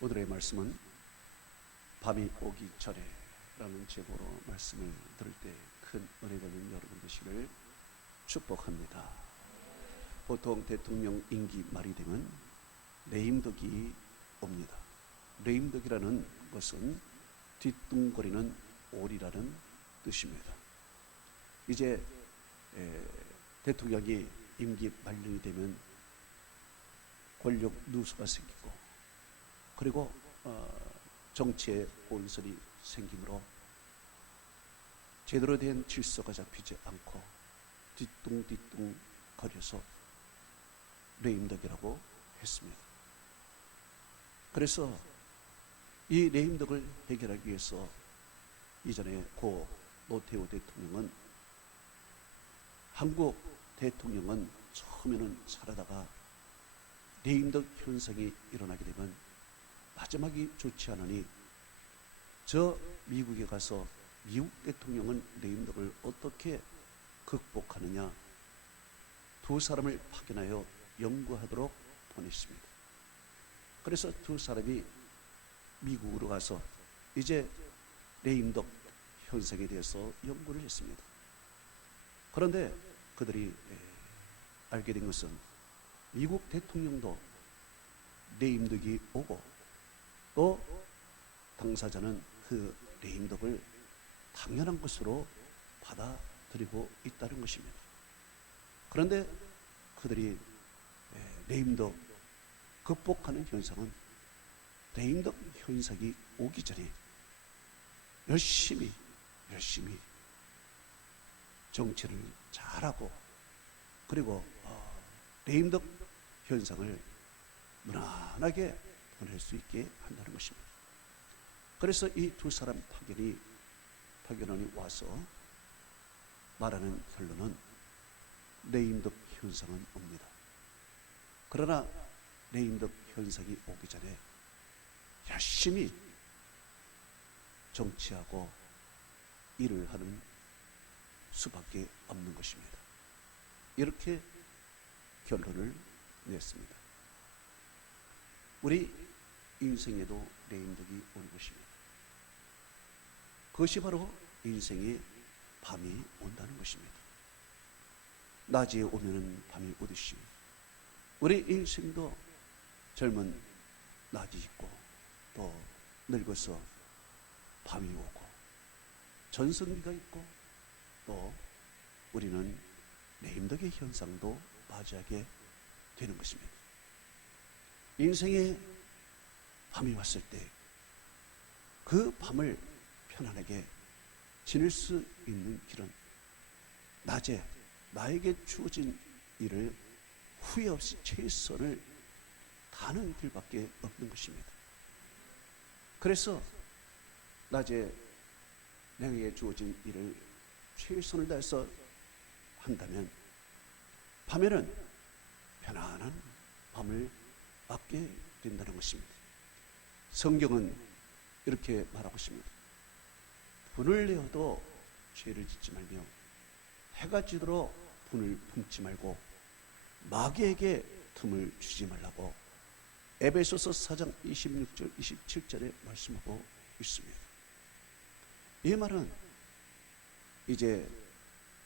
오늘의 말씀은 밤이 오기 전에 라는 제목으로 말씀을 들을 때 큰 은혜 되는 여러분 되시기를 축복합니다. 보통 대통령 임기 말이 되면 레임덕이 옵니다. 레임덕이라는 것은 뒤뚱거리는 오리라는 뜻입니다. 이제 대통령이 임기 만료이 되면 권력 누수가 생기고, 그리고 정치의 혼선이 생기므로 제대로 된 질서가 잡히지 않고 뒤뚱뒤뚱 거려서 레임덕이라고 했습니다. 그래서 이 레임덕을 해결하기 위해서 이전에 고 노태우 대통령은, 한국 대통령은 처음에는 살아다가 레임덕 현상이 일어나게 되면 마지막이 좋지 않으니 저 미국에 가서 미국 대통령은 레임덕을 어떻게 극복하느냐, 두 사람을 파견하여 연구하도록 보냈습니다. 그래서 두 사람이 미국으로 가서 이제 레임덕 현상에 대해서 연구를 했습니다. 그런데 그들이 알게 된 것은 미국 대통령도 레임덕이 오고 또 당사자는 그 레임덕을 당연한 것으로 받아들이고 있다는 것입니다. 그런데 그들이 레임덕 극복하는 현상은 레임덕 현상이 오기 전에 열심히 정치를 잘하고, 그리고 레임덕 현상을 무난하게 보낼 수 있게 한다는 것입니다. 그래서 이 두 사람 파견원이 와서 말하는 결론은 레임덕 현상은 옵니다. 그러나 레임덕 현상이 오기 전에 열심히 정치하고 일을 하는 수밖에 없는 것입니다. 이렇게 결론을 냈습니다. 우리 인생에도 레임덕이 오는 것입니다. 그것이 바로 인생의 밤이 온다는 것입니다. 낮에 오면은 밤이 오듯이 우리 인생도 젊은 낮이 있고 또 늙어서 밤이 오고 전성기가 있고, 또 우리는 레임덕의 현상도 맞이하게 되는 것입니다. 인생에 밤이 왔을 때 그 밤을 편안하게 지낼 수 있는 길은 낮에 나에게 주어진 일을 후회 없이 최선을 다하는 길밖에 없는 것입니다. 그래서 낮에 내게 주어진 일을 최선을 다해서 한다면 밤에는 편안한 밤을 맞게 된다는 것입니다. 성경은 이렇게 말하고 있습니다. 분을 내어도 죄를 짓지 말며 해가 지도록 분을 품지 말고 마귀에게 틈을 주지 말라고 에베소서 4장 26절 27절에 말씀하고 있습니다. 이 말은 이제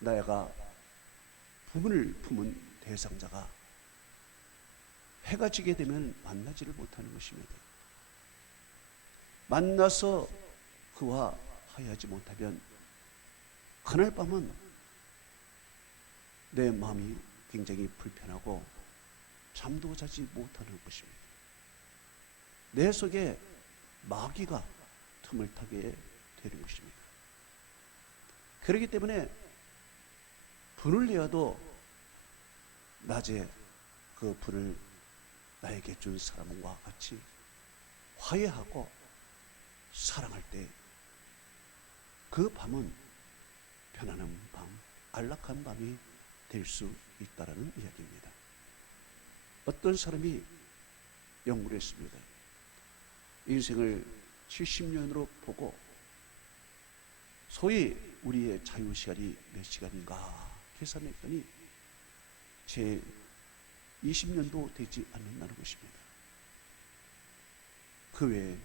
내가 분을 품은 대상자가 해가 지게 되면 만나지를 못하는 것입니다. 만나서 그와 화해하지 못하면 그날 밤은 내 마음이 굉장히 불편하고 잠도 자지 못하는 것입니다. 내 속에 마귀가 틈을 타게 되는 것입니다. 그렇기 때문에 분을 내어도 낮에 그 분을 나에게 준 사람과 같이 화해하고 사랑할 때 그 밤은 편안한 밤, 안락한 밤이 될 수 있다는 이야기입니다. 어떤 사람이 연구를 했습니다. 인생을 70년으로 보고 소위 우리의 자유시간이 몇 시간인가 계산했더니 제 20년도 되지 않는다는 것입니다. 그 외에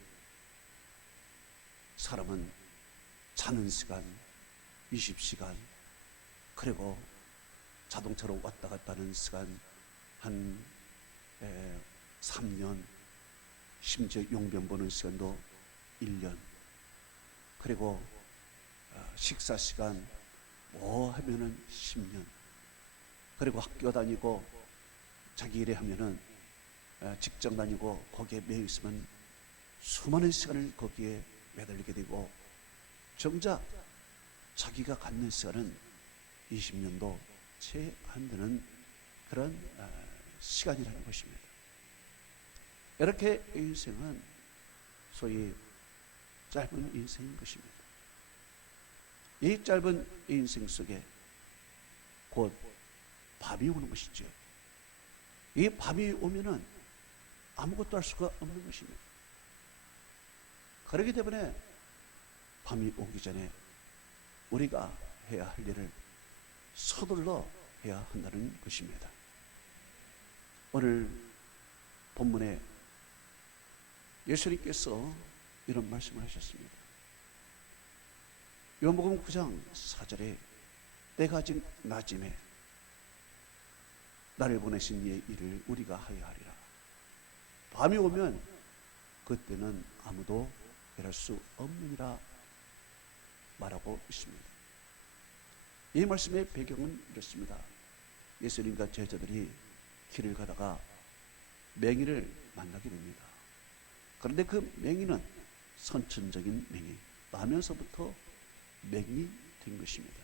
사람은 자는 시간 20시간, 그리고 자동차로 왔다 갔다 하는 시간 한 3년, 심지어 용변 보는 시간도 1년, 그리고 식사 시간 뭐 하면은 10년, 그리고 학교 다니고 자기 일에 하면은 직장 다니고 거기에 매여 있으면 수많은 시간을 거기에 매달리게 되고, 정작 자기가 갖는 시간은 20년도 채 안 되는 그런 시간이라는 것입니다. 이렇게 인생은 소위 짧은 인생인 것입니다. 이 짧은 인생 속에 곧 밤이 오는 것이죠. 이 밤이 오면은 아무것도 할 수가 없는 것입니다. 그렇기 때문에 밤이 오기 전에 우리가 해야 할 일을 서둘러 해야 한다는 것입니다. 오늘 본문에 예수님께서 이런 말씀을 하셨습니다. 요한복음 9장 4절에 때가 아직 낮임에 나를 보내신 이의 일을 우리가 하여야 하리라. 밤이 오면 그때는 아무도 일할 수 없느니라 말하고 있습니다. 이 말씀의 배경은 이렇습니다. 예수님과 제자들이 길을 가다가 맹인을 만나게 됩니다. 그런데 그 맹인은 선천적인 맹인, 나면서부터 맹인이 된 것입니다.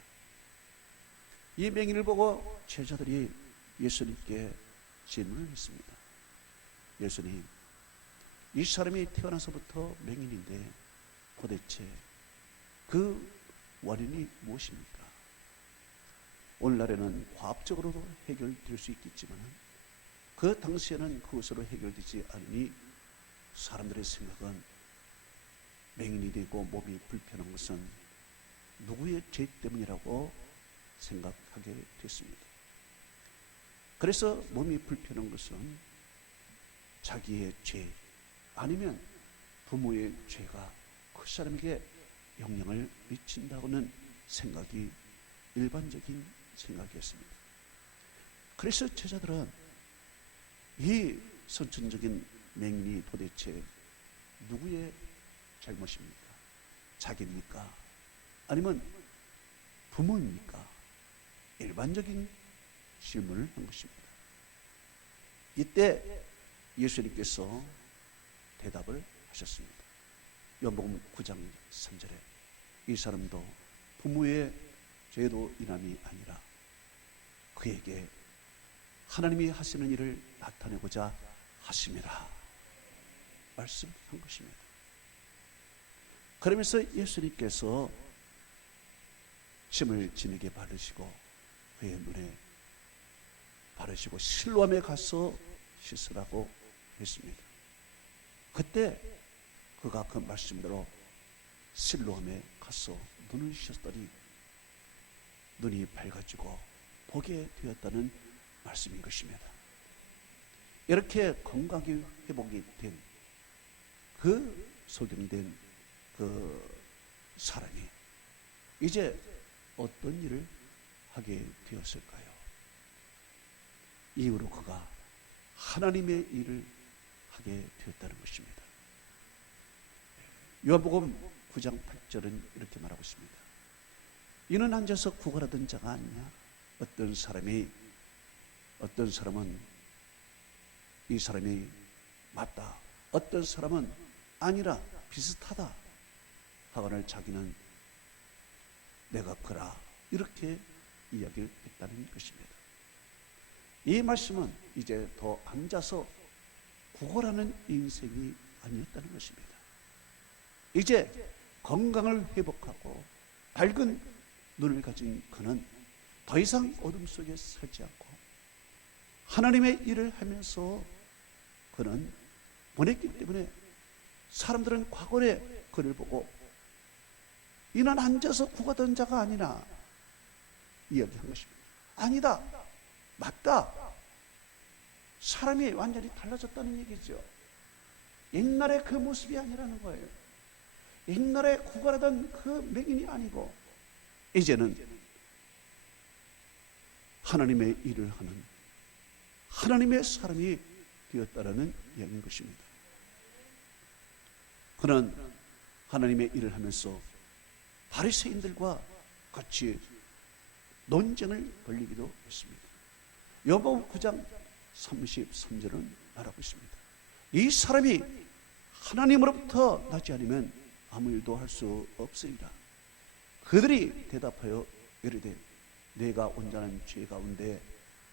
이 맹인을 보고 제자들이 예수님께 질문을 했습니다. 예수님, 이 사람이 태어나서부터 맹인인데 도대체 그 원인이 무엇입니까? 오늘날에는 과학적으로도 해결될 수 있겠지만 그 당시에는 그것으로 해결되지 않으니 사람들의 생각은 맹인이 되고 몸이 불편한 것은 누구의 죄 때문이라고 생각하게 됐습니다. 그래서 몸이 불편한 것은 자기의 죄 아니면 부모의 죄가 그 사람에게 영향을 미친다고는 생각이 일반적인 생각이었습니다. 그래서 제자들은 이 선천적인 맹인이 도대체 누구의 잘못입니까? 자기입니까? 아니면 부모입니까? 일반적인 질문을 한 것입니다. 이때 예수님께서 대답을 하셨습니다. 요한복음 9장 3절에 이 사람도 부모의 죄로 인함이 아니라 그에게 하나님이 하시는 일을 나타내고자 하심이라 말씀한 것입니다. 그러면서 예수님께서 침을 진에게 바르시고 그의 눈에 바르시고 실로암에 가서 씻으라고 했습니다. 그때 그가 그 말씀대로 실로암에 가서 눈을 씻었더니 눈이 밝아지고 보게 되었다는 말씀인 것입니다. 이렇게 건강이 회복이 된 그 소경된 그 사람이 이제 어떤 일을 하게 되었을까요? 이후로 그가 하나님의 일을 하게 되었다는 것입니다. 요한복음 9장 8절은 이렇게 말하고 있습니다. 이는 앉아서 구걸하던 자가 아니냐? 어떤 사람은 이 사람이 맞다, 어떤 사람은 아니라 비슷하다 하거늘 자기는 내가 그라 이렇게 이야기를 했다는 것입니다. 이 말씀은 이제 더 앉아서 구걸하는 인생이 아니었다는 것입니다. 이제 건강을 회복하고 밝은 눈을 가진 그는 더 이상 어둠 속에 살지 않고 하나님의 일을 하면서 그는 보냈기 때문에 사람들은 과거에 그를 보고 이는 앉아서 구하던 자가 아니나 이야기한 것입니다. 아니다, 맞다, 사람이 완전히 달라졌다는 얘기죠. 옛날의 그 모습이 아니라는 거예요. 옛날에 구걸하던 그 맹인이 아니고 이제는 하나님의 일을 하는 하나님의 사람이 되었다라는 이야기인 것입니다. 그는 하나님의 일을 하면서 바리새인들과 같이 논쟁을 벌이기도 했습니다. 요한복음 9장 33절은 말하고 있습니다. 이 사람이 하나님으로부터 나지 않으면 아무 일도 할 수 없으리라. 그들이 대답하여 이르되 내가 온전한 죄 가운데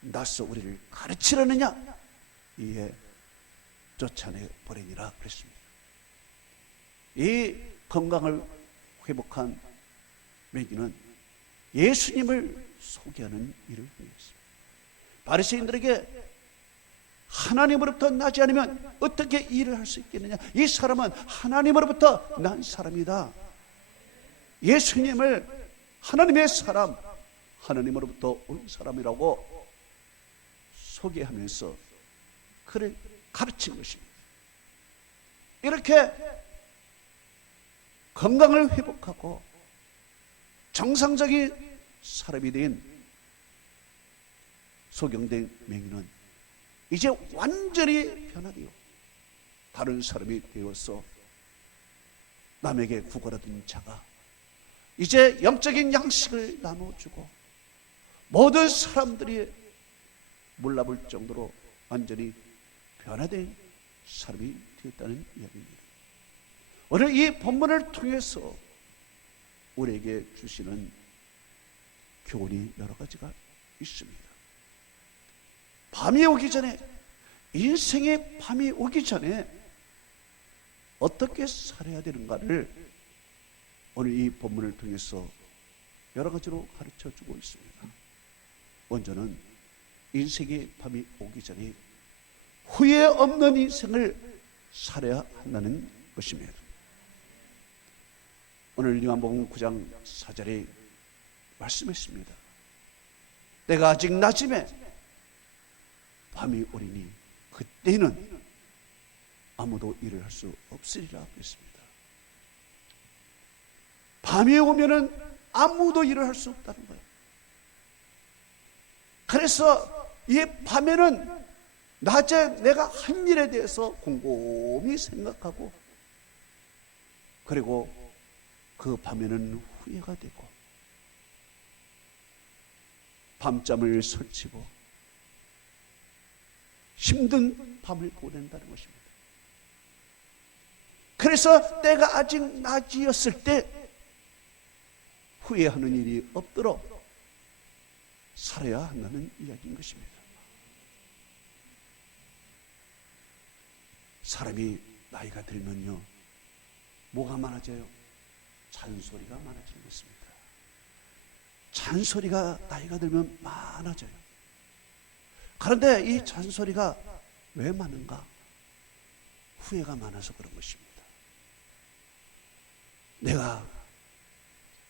나서 우리를 가르치려느냐, 이에 쫓아내 버리니라 그랬습니다. 이 건강을 회복한 맹인은 예수님을 소개하는 일을 행했습니다. 바리새인들에게 하나님으로부터 나지 않으면 어떻게 일을 할 수 있겠느냐, 이 사람은 하나님으로부터 난 사람이다. 예수님을 하나님의 사람, 하나님으로부터 온 사람이라고 소개하면서 그를 가르친 것입니다. 이렇게 건강을 회복하고 정상적인 사람이 된 소경된 맹인은 이제 완전히 변화되어 다른 사람이 되어서 남에게 구걸하던 자가 이제 영적인 양식을 나눠주고 모든 사람들이 몰라볼 정도로 완전히 변화된 사람이 되었다는 이야기입니다. 오늘 이 본문을 통해서 우리에게 주시는 교훈이 여러 가지가 있습니다. 밤이 오기 전에, 인생의 밤이 오기 전에 어떻게 살아야 되는가를 오늘 이 본문을 통해서 여러 가지로 가르쳐 주고 있습니다. 먼저는 인생의 밤이 오기 전에 후회 없는 인생을 살아야 한다는 것입니다. 오늘 요한복음 9장 4절에 말씀했습니다. 때가 아직 낮음에 밤이 오리니 그때는 아무도 일을 할 수 없으리라 그랬습니다. 밤이 오면은 아무도 일을 할 수 없다는 거예요. 그래서 이 밤에는 낮에 내가 한 일에 대해서 곰곰이 생각하고, 그리고 그 밤에는 후회가 되고 밤잠을 설치고 힘든 밤을 보낸다는 것입니다. 그래서 때가 아직 낮이었을 때 후회하는 일이 없도록 살아야 한다는 이야기인 것입니다. 사람이 나이가 들면요, 뭐가 많아져요? 잔소리가 많아지는 것입니다. 잔소리가 나이가 들면 많아져요. 그런데 이 잔소리가 왜 많은가? 후회가 많아서 그런 것입니다. 내가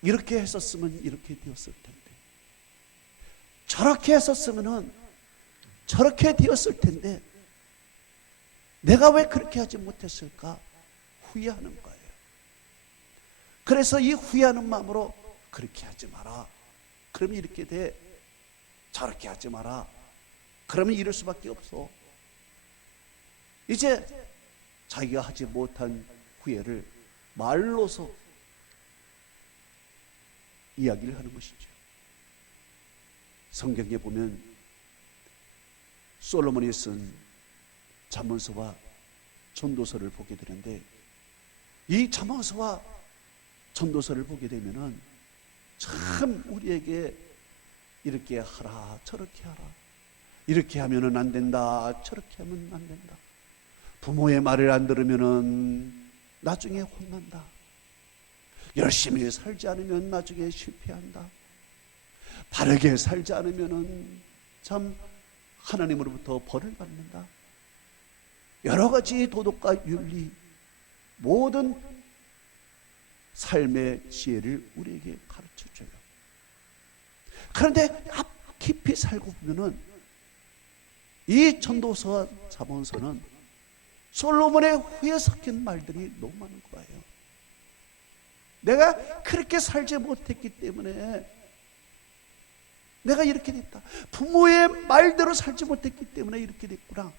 이렇게 했었으면 이렇게 되었을 텐데, 저렇게 했었으면 저렇게 되었을 텐데, 내가 왜 그렇게 하지 못했을까? 후회하는 거예요. 그래서 이 후회하는 마음으로 그렇게 하지 마라, 그러면 이렇게 돼, 저렇게 하지 마라, 그러면 이럴 수밖에 없어. 이제 자기가 하지 못한 후회를 말로서 이야기를 하는 것이죠. 성경에 보면 솔로몬이 쓴 잠언서와 전도서를 보게 되는데, 이 잠언서와 전도서를 보게 되면은 참 우리에게 이렇게 하라, 저렇게 하라, 이렇게 하면은 안 된다, 저렇게 하면 안 된다, 부모의 말을 안 들으면은 나중에 혼난다, 열심히 살지 않으면 나중에 실패한다, 바르게 살지 않으면은 참 하나님으로부터 벌을 받는다, 여러 가지 도덕과 윤리, 모든 삶의 지혜를 우리에게 가르쳐줘요. 그런데 앞 깊이 살고 보면은 이 전도서와 잠언서는 솔로몬의 후에 섞인 말들이 너무 많은 거예요. 내가 그렇게 살지 못했기 때문에 내가 이렇게 됐다. 부모의 말대로 살지 못했기 때문에 이렇게 됐구나.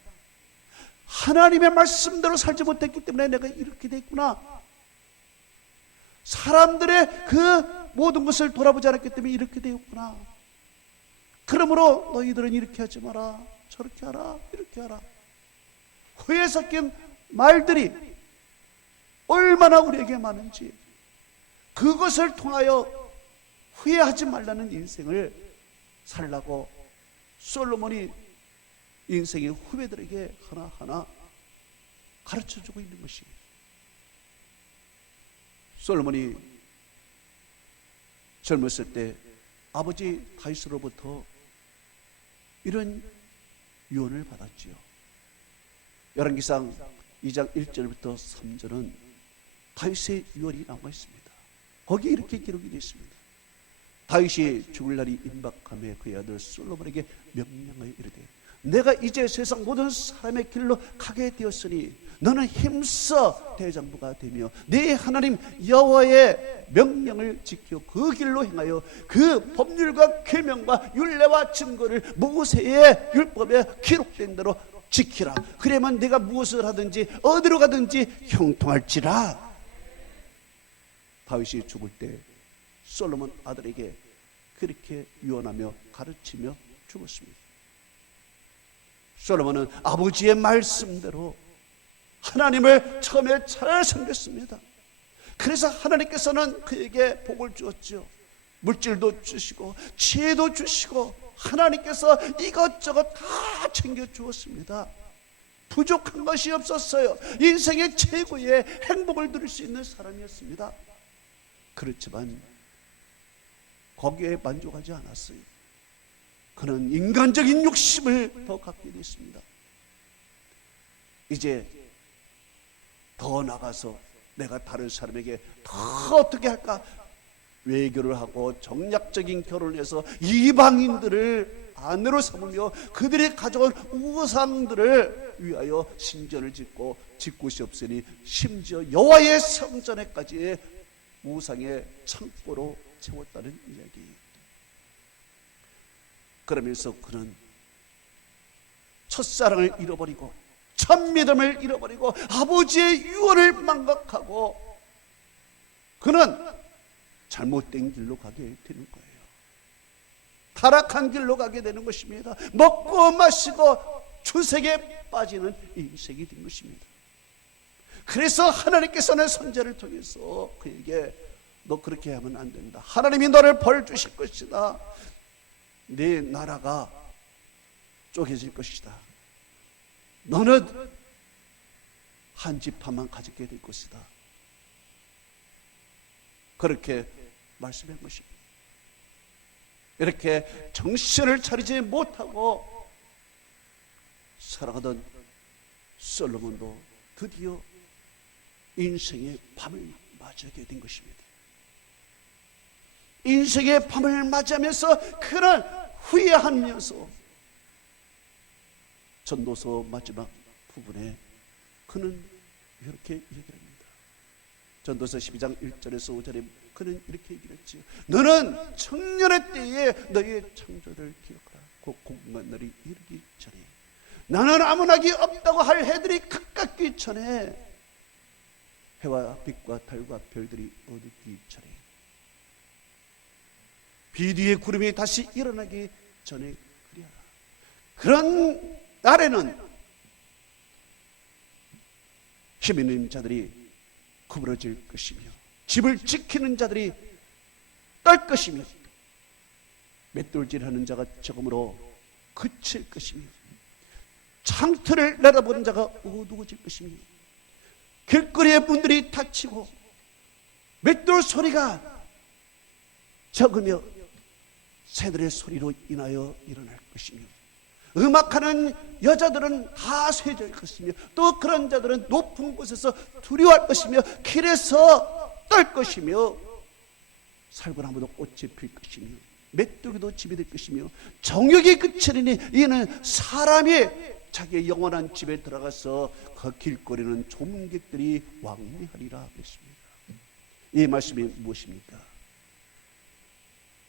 하나님의 말씀대로 살지 못했기 때문에 내가 이렇게 됐구나. 사람들의 그 모든 것을 돌아보지 않았기 때문에 이렇게 되었구나. 그러므로 너희들은 이렇게 하지 마라, 저렇게 하라, 이렇게 하라. 후에 섞인 말들이 얼마나 우리에게 많은지, 그것을 통하여 후회하지 말라는 인생을 살라고 솔로몬이 인생의 후배들에게 하나하나 가르쳐주고 있는 것입니다. 솔로몬이 젊었을 때 아버지 다윗으로부터 이런 유언을 받았지요. 열왕기상 2장 1절부터 3절은 다윗의 유언이 나와 있습니다. 거기 이렇게 기록이 되어 있습니다. 다윗이 죽을 날이 임박함에 그의 아들 솔로몬에게 명령하여 이르되, 내가 이제 세상 모든 사람의 길로 가게 되었으니 너는 힘써 대장부가 되며 네 하나님 여호와의 명령을 지켜 그 길로 행하여 그 법률과 계명과 율례와 증거를 모세의 율법에 기록된 대로 지키라. 그러면 네가 무엇을 하든지 어디로 가든지 형통할지라. 다윗이 죽을 때 솔로몬 아들에게 그렇게 유언하며 가르치며 죽었습니다. 솔로몬은 아버지의 말씀대로 하나님을 처음에 잘 섬겼습니다. 그래서 하나님께서는 그에게 복을 주었죠. 물질도 주시고 지혜도 주시고 하나님께서 이것저것 다 챙겨 주었습니다. 부족한 것이 없었어요. 인생의 최고의 행복을 누릴 수 있는 사람이었습니다. 그렇지만 거기에 만족하지 않았어요. 그는 인간적인 욕심을 더 갖게 됐습니다. 이제 더 나가서 내가 다른 사람에게 더 어떻게 할까? 외교를 하고 정략적인 결혼을 해서 이방인들을 아내로 삼으며 그들이 가져온 우상들을 위하여 신전을 짓고 질 곳이 없으니 심지어 여호와의 성전에까지 우상의 창고로 채웠다는 이야기. 그러면서 그는 첫사랑을 잃어버리고 첫 믿음을 잃어버리고 아버지의 유언을 망각하고 그는 잘못된 길로 가게 되는 거예요. 타락한 길로 가게 되는 것입니다. 먹고 마시고 주색에 빠지는 인생이 된 것입니다. 그래서 하나님께서는 선지자를 통해서 그에게 너 그렇게 하면 안 된다. 하나님이 너를 벌 주실 것이다. 네 나라가 쪼개질 것이다. 너는 한 지파만 가지게 될 것이다. 그렇게 말씀한 것입니다. 이렇게 정신을 차리지 못하고 살아가던 솔로몬도 드디어 인생의 밤을 맞이하게 된 것입니다. 인생의 밤을 맞이하면서 그는 후회하면서 전도서 마지막 부분에 그는 이렇게 얘기합니다. 전도서 12장 1절에서 5절에 그는 이렇게 얘기를 했지요. 너는 청년의 때에 너의 창조를 기억하라. 곧 공공한 날이 이르기 전에 나는 아무나기 없다고 할 해들이 가깝기 전에 해와 빛과 달과 별들이 어둡기 전에 비 뒤에 구름이 다시 일어나기 전에 그리하라. 그런 날에는 힘 있는 자들이 구부러질 것이며 집을 지키는 자들이 떨 것이며 맷돌질하는 자가 적음으로 그칠 것이며 창틀을 내다보는 자가 어두워질 것이며 길거리의 문들이 닫히고 맷돌 소리가 적으며 새들의 소리로 인하여 일어날 것이며 음악하는 여자들은 다 쇠질 것이며 또 그런 자들은 높은 곳에서 두려워할 것이며 길에서 떨 것이며 살구나무도 꽃이 필 것이며 메뚜기도 집이 될 것이며 정욕이 그치리니 이는 사람이 자기의 영원한 집에 들어가서 그 길거리는 조문객들이 왕래하리라 그랬습니다. 이 말씀이 무엇입니까?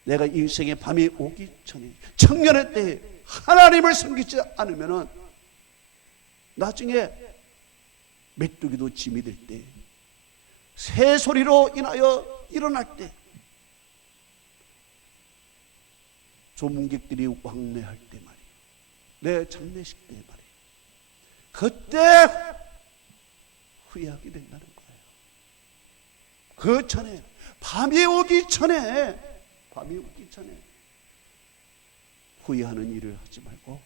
내가 인생의 밤이 오기 전에, 청년의 때에 하나님을 섬기지 않으면 나중에 메뚜기도 짐이 될 때, 새소리로 인하여 일어날 때, 조문객들이 왕래할 때 말이에요. 내 장례식 때 말이에요. 그때 후회하게 된다는 거예요. 그 전에, 밤이 오기 전에 후회하는 일을 하지 말고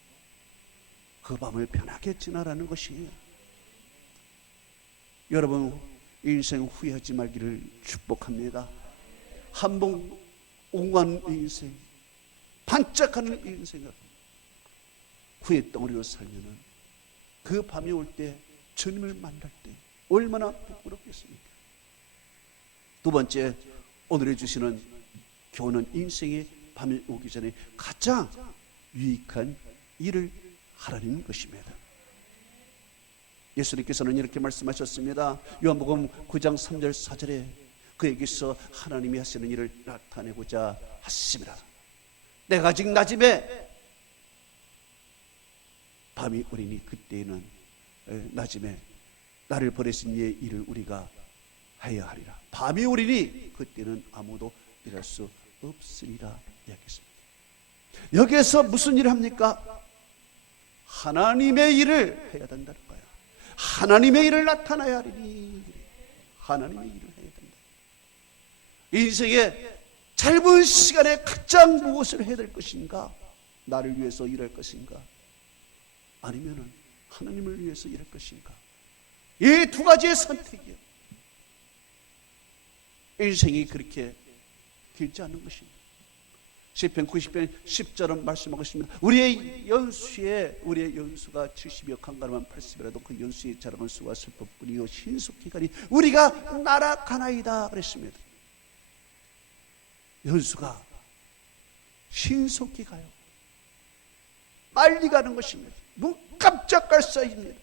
그 밤을 편하게 지나라는 것이에요. 여러분, 인생 후회하지 말기를 축복합니다. 한번 옹한 인생, 반짝하는 인생을 후회 덩어리로 살면은 그 밤이 올 때, 주님을 만날 때 얼마나 부끄럽겠습니까? 두 번째, 오늘 해주시는 교훈은 인생의 밤이 오기 전에 가장 유익한 일을 하라는 것입니다. 예수님께서는 이렇게 말씀하셨습니다. 요한복음 9장 3절 4절에 그에게서 하나님이 하시는 일을 나타내고자 하심이라. 내가 아직 낮임에 밤이 오리니 그때에는 낮임에 나를 버리신 이의 일을 우리가 해야 하리라. 밤이 오리니 그때는 아무도 일할 수 없으리라 이야기했습니다. 여기에서 무슨 일을 합니까? 하나님의 일을 해야 된다는 거예요. 하나님의 일을 나타나야 하리니, 하나님의 일을 해야 된다. 인생의 짧은 시간에 가장 무엇을 해야 될 것인가? 나를 위해서 일할 것인가? 아니면 하나님을 위해서 일할 것인가? 이 두 가지의 선택이요. 인생이 그렇게 길지 않은 것입니다. 시편 90편 10절은 말씀하고 있습니다. 우리의 연수가 70여 칸가르만 80이라도 그 연수의 자랑은 수와 슬픔뿐이요 신속히 가니 우리가 날아가나이다 그랬습니다. 연수가 신속히 가요. 빨리 가는 것입니다. 눈 깜짝할 사이입니다.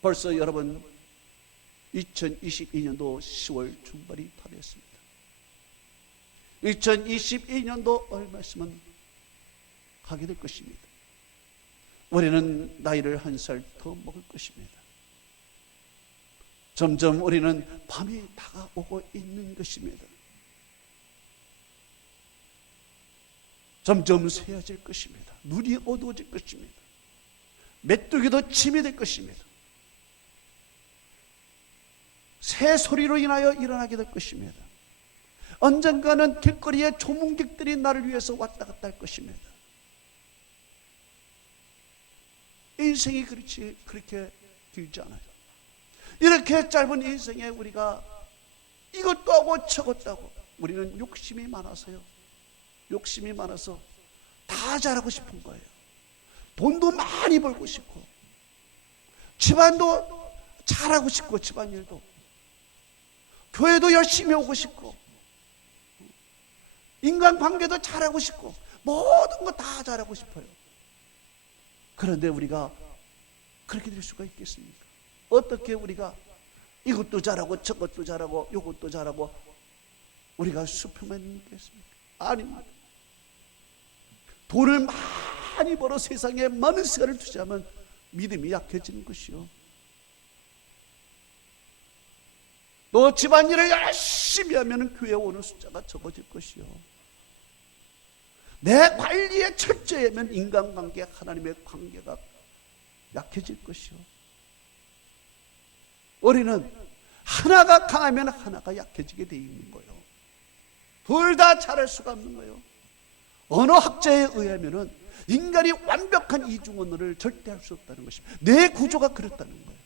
벌써 여러분 2022년도 10월 중반이 다 됐습니다. 2022년도 얼마 있으면 가게 될 것입니다. 우리는 나이를 한 살 더 먹을 것입니다. 점점 우리는 밤이 다가오고 있는 것입니다. 점점 새어질 것입니다. 눈이 어두워질 것입니다. 메뚜기도 짐이 될 것입니다. 새 소리로 인하여 일어나게 될 것입니다. 언젠가는 길거리에 조문객들이 나를 위해서 왔다 갔다 할 것입니다. 인생이 그렇게 길지 않아요. 이렇게 짧은 인생에 우리가 이것도 하고 저것도 하고, 우리는 욕심이 많아서 다 잘하고 싶은 거예요. 돈도 많이 벌고 싶고, 집안도 잘하고 싶고, 집안일도, 교회도 열심히 오고 싶고, 인간관계도 잘하고 싶고, 모든 거 다 잘하고 싶어요. 그런데 우리가 그렇게 될 수가 있겠습니까? 어떻게 우리가 이것도 잘하고 저것도 잘하고 이것도 잘하고 우리가 슈퍼맨이 있겠습니까? 아닙니다. 돈을 많이 벌어 세상에 많은 시간을 투자하면 믿음이 약해지는 것이요. 또 집안일을 열심히 하면 교회에 오는 숫자가 적어질 것이요. 내 관리에 철저히 하면 인간관계, 하나님의 관계가 약해질 것이요. 우리는 하나가 강하면 하나가 약해지게 되어 있는 거예요. 둘 다 잘할 수가 없는 거예요. 언어학자에 의하면 인간이 완벽한 이중언어를 절대 할 수 없다는 것입니다. 뇌 구조가 그렇다는 거예요.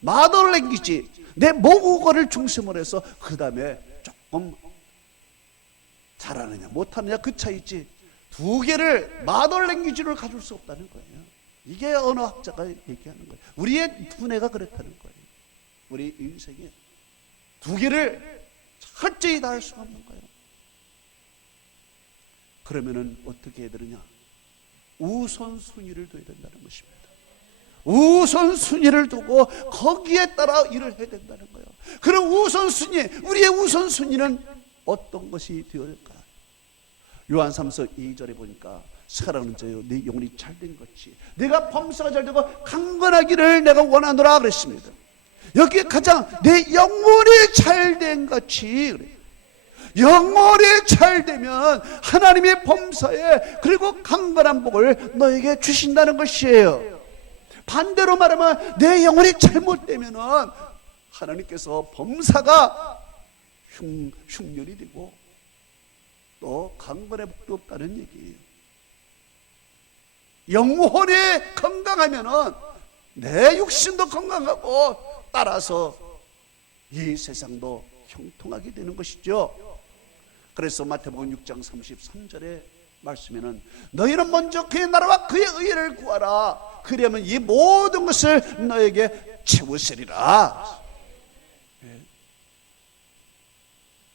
마더랭귀지, 내 모국어를 중심으로 해서 그 다음에 조금 잘하느냐 못하느냐 그 차이지, 두 개를 마더랭귀지를 가질 수 없다는 거예요. 이게 언어학자가 얘기하는 거예요. 우리의 두뇌가 그렇다는 거예요. 우리 인생에 두 개를 철저히 다 할 수가 없는 거예요. 그러면은 어떻게 해야 되느냐? 우선순위를 둬야 된다는 것입니다. 우선순위를 두고 거기에 따라 일을 해야 된다는 거예요. 그럼 우선순위, 우리의 우선순위는 어떤 것이 되어야 할까? 요한 3서 2절에 보니까 사랑하는 자여 내 영혼이 잘된 것이 내가 범사가 잘되고 강건하기를 내가 원하노라 그랬습니다. 여기에 가장 내 영혼이 잘된 것이 그래요. 영혼이 잘되면 하나님의 범사에 그리고 강건한 복을 너에게 주신다는 것이에요. 반대로 말하면 내 영혼이 잘못되면 하나님께서 범사가 흉년이 되고 또 강건의 복도 없다는 얘기예요. 영혼이 건강하면 내 육신도 건강하고 따라서 이 세상도 형통하게 되는 것이죠. 그래서 마태복음 6장 33절의 말씀에는 너희는 먼저 그의 나라와 그의 의를 구하라. 그러면 이 모든 것을 너에게 채우시리라.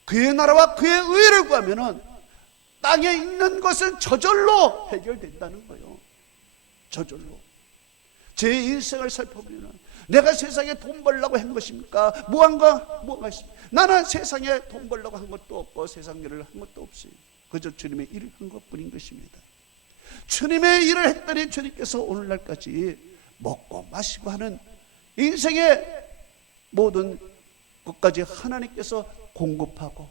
그의 나라와 그의 의를 구하면 땅에 있는 것은 저절로 해결된다는 거예요. 저절로. 제 인생을 살펴보면 내가 세상에 돈 벌려고 한 것입니까? 뭐가 있습니까? 나는 세상에 돈 벌려고 한 것도 없고 세상 일을 한 것도 없어요. 그저 주님의 일을 한 것뿐인 것입니다. 주님의 일을 했더니 주님께서 오늘날까지 먹고 마시고 하는 인생의 모든 것까지 하나님께서 공급하고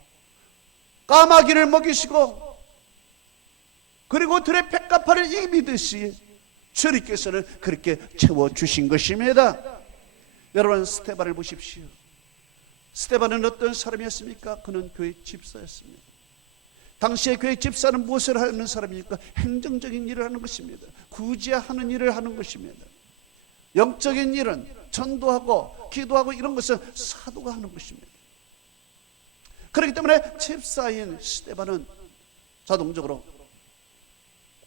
까마귀를 먹이시고 그리고 들의 백합화를 입히듯이 주님께서는 그렇게 채워주신 것입니다. 여러분, 스데반을 보십시오. 스데반은 어떤 사람이었습니까? 그는 교회 집사였습니다. 당시에 교회 집사는 무엇을 하는 사람입니까? 행정적인 일을 하는 것입니다. 구제하는 일을 하는 것입니다. 영적인 일은 전도하고 기도하고 이런 것은 사도가 하는 것입니다. 그렇기 때문에 집사인 스데반은 자동적으로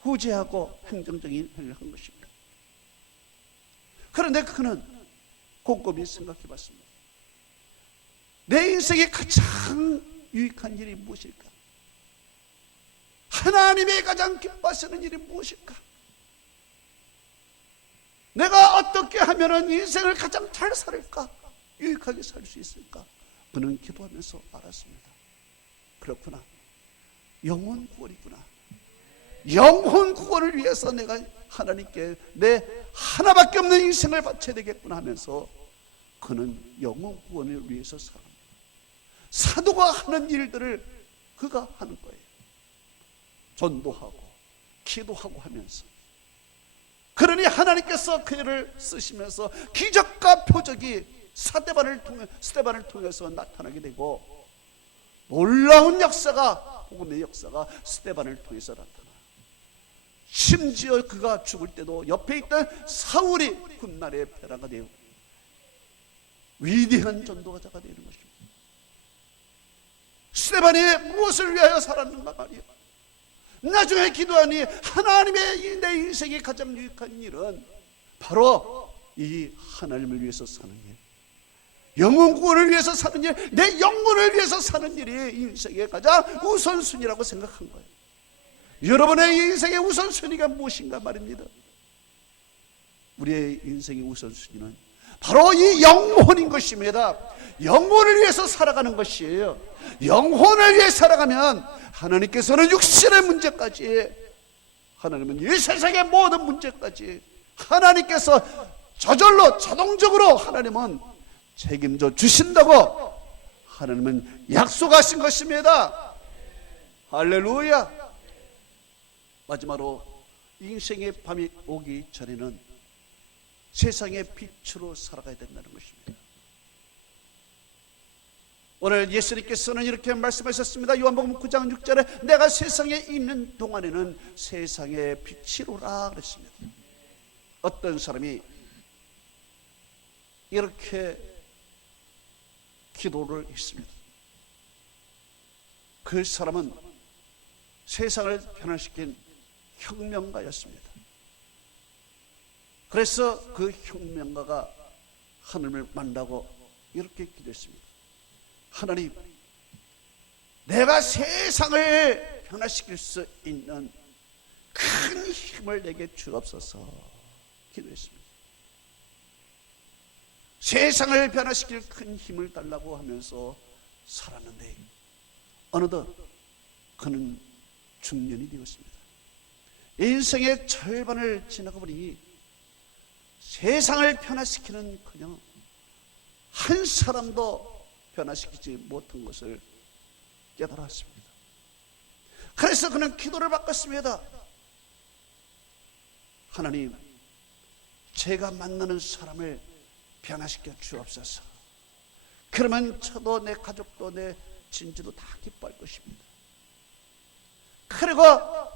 구제하고 행정적인 일을 한 것입니다. 그런데 그는 곰곰이 생각해 봤습니다. 내 인생에 가장 유익한 일이 무엇일까? 하나님이 가장 기뻐하시는 일이 무엇일까? 내가 어떻게 하면 인생을 가장 잘 살까? 유익하게 살 수 있을까? 그는 기도하면서 알았습니다. 그렇구나. 영혼 구원이구나. 영혼 구원을 위해서 내가 하나님께 내 하나밖에 없는 인생을 바쳐야 되겠구나 하면서 그는 영혼 구원을 위해서 살아갑니다. 사도가 하는 일들을 그가 하는 거예요. 전도하고 기도하고 하면서. 그러니 하나님께서 그를 쓰시면서 기적과 표적이 스데반을 통해서 나타나게 되고 놀라운 역사가, 복음의 역사가 스데반을 통해서 나타나. 심지어 그가 죽을 때도 옆에 있던 사울이 훗날에 벼랑가 되어 위대한 전도자가 되는 것입니다. 스데반이 무엇을 위하여 살았는가 말이에요. 나중에 기도하니 하나님의 내 인생의 가장 유익한 일은 바로 이 하나님을 위해서 사는 일, 영혼 구원을 위해서 사는 일, 내 영혼을 위해서 사는 일이 인생의 가장 우선순위라고 생각한 거예요. 여러분의 인생의 우선순위가 무엇인가 말입니다. 우리의 인생의 우선순위는 바로 이 영혼인 것입니다. 영혼을 위해서 살아가는 것이에요. 영혼을 위해 살아가면 하나님께서는 육신의 문제까지, 하나님은 이 세상의 모든 문제까지 하나님께서 저절로 자동적으로 하나님은 책임져 주신다고 하나님은 약속하신 것입니다. 할렐루야. 마지막으로 인생의 밤이 오기 전에는 세상의 빛으로 살아가야 된다는 것입니다. 오늘 예수님께서는 이렇게 말씀하셨습니다. 요한복음 9장 6절에 내가 세상에 있는 동안에는 세상의 빛이로라 그랬습니다. 어떤 사람이 이렇게 기도를 했습니다. 그 사람은 세상을 변화시킨 혁명가였습니다. 그래서 그 혁명가가 하나님을 만나고 이렇게 기도했습니다. 하나님, 내가 세상을 변화시킬 수 있는 큰 힘을 내게 주옵소서 기도했습니다. 세상을 변화시킬 큰 힘을 달라고 하면서 살았는데 어느덧 그는 중년이 되었습니다. 인생의 절반을 지나가 보니 세상을 변화시키는 한 사람도 변화시키지 못한 것을 깨달았습니다. 그래서 그는 기도를 바꿨습니다. 하나님, 제가 만나는 사람을 변화시켜 주옵소서. 그러면 저도 내 가족도 내 친지도 다 기뻐할 것입니다. 그리고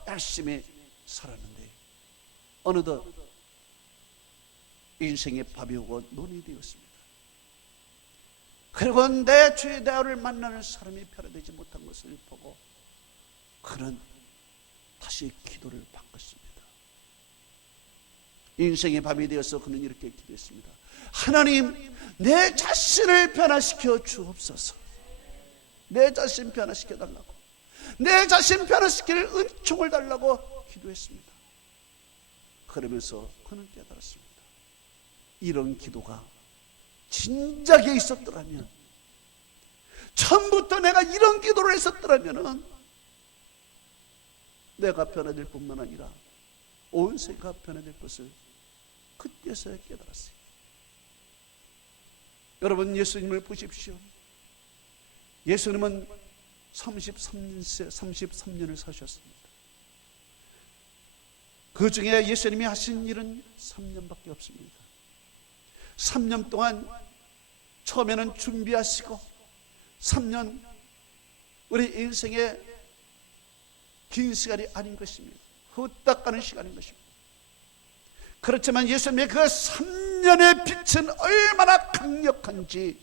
열심히 살았는데 어느덧 인생의 밤이 오고 논이 되었습니다. 그리고 내 주의 대화를 만나는 사람이 변화되지 못한 것을 보고 그는 다시 기도를 바꿨습니다. 인생의 밤이 되어서 그는 이렇게 기도했습니다. 하나님, 내 자신을 변화시켜 주옵소서. 내 자신 변화시켜 달라고, 내 자신 변화시킬 은총을 달라고 기도했습니다. 그러면서 그는 깨달았습니다. 이런 기도가 진작에 있었더라면, 처음부터 내가 이런 기도를 했었더라면 내가 변화될 뿐만 아니라 온 세계가 변화될 것을 그때서야 깨달았어요. 여러분, 예수님을 보십시오. 예수님은 33년을 사셨습니다. 그 중에 예수님이 하신 일은 3년밖에 없습니다. 3년 동안 처음에는 준비하시고 3년 우리 인생의 긴 시간이 아닌 것입니다. 후딱 가는 시간인 것입니다. 그렇지만 예수님의 그 3년의 빛은 얼마나 강력한지,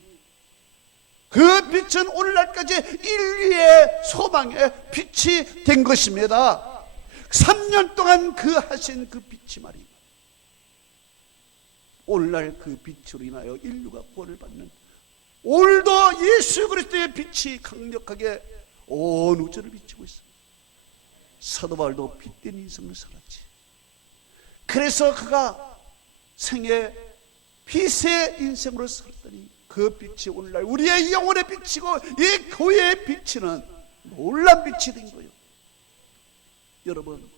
그 빛은 오늘날까지 인류의 소망의 빛이 된 것입니다. 3년 동안 그 하신 그 빛이 말이에요. 오늘날 그 빛으로 인하여 인류가 구원을 받는, 오늘도 예수 그리스도의 빛이 강력하게 온 우주를 비추고 있습니다. 사도 바울도 빛된 인생을 살았지. 그래서 그가 생애 빛의 인생으로 살았더니 그 빛이 오늘날 우리의 영혼의 빛이고 이 교회의 빛이는 놀란 빛이 된 거예요. 여러분,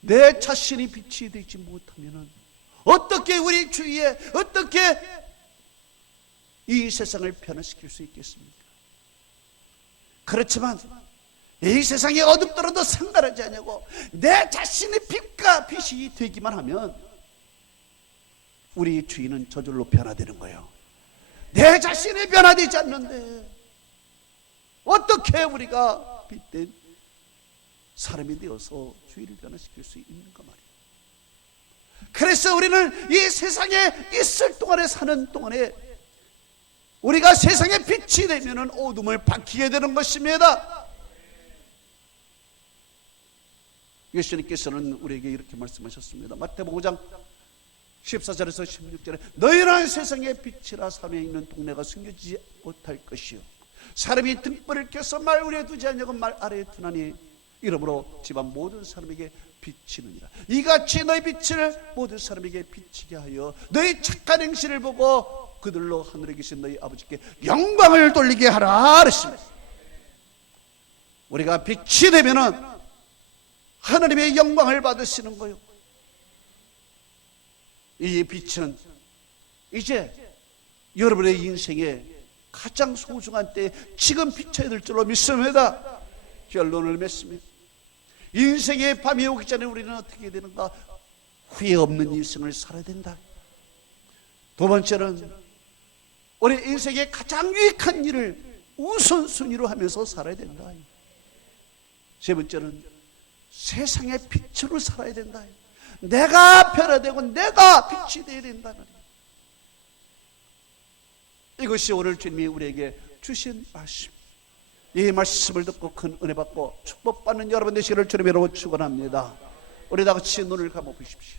내 자신이 빛이 되지 못하면 어떻게 우리 주위에, 어떻게 이 세상을 변화시킬 수 있겠습니까? 그렇지만 이 세상이 어둡더라도 상관하지 않냐고 내 자신의 빛과 빛이 되기만 하면 우리 주인은 저절로 변화되는 거예요. 내 자신이 변화되지 않는데 어떻게 우리가 빛된 사람이 되어서 주인을 변화시킬 수 있는가 말이에요. 그래서 우리는 이 세상에 있을 동안에, 사는 동안에 우리가 세상의 빛이 되면 어둠을 밝히게 되는 것입니다. 예수님께서는 우리에게 이렇게 말씀하셨습니다. 마태복음 5장 14절에서 16절에 너희는 세상의 빛이라 산에 있는 동네가 숨겨지지 못할 것이요 사람이 등불을 켜서 말 위에 두지 않냐고 말 아래에 두나니 이러므로 집안 모든 사람에게 비치느니라. 이같이 너희 빛을 모든 사람에게 비치게 하여 너희 착한 행실을 보고 그들로 하늘에 계신 너희 아버지께 영광을 돌리게 하라 그랬습니다. 우리가 빛이 되면은 하나님의 영광을 받으시는 거예요. 이 빛은 이제 여러분의 인생에 가장 소중한 때에 지금 비춰야 될 줄로 믿습니다. 결론을 맺습니다. 인생의 밤이 오기 전에 우리는 어떻게 되는가? 후회 없는 인생을 살아야 된다. 두 번째는 우리 인생의 가장 유익한 일을 우선순위로 하면서 살아야 된다. 세 번째는 세상의 빛으로 살아야 된다. 내가 변화되고 내가 빛이 되어야 된다는, 이것이 오늘 주님이 우리에게 주신 말씀. 이 말씀을 듣고 큰 은혜 받고 축복받는 여러분 되시기를 주님으로 축원합니다. 우리 다 같이 눈을 감아 보십시오.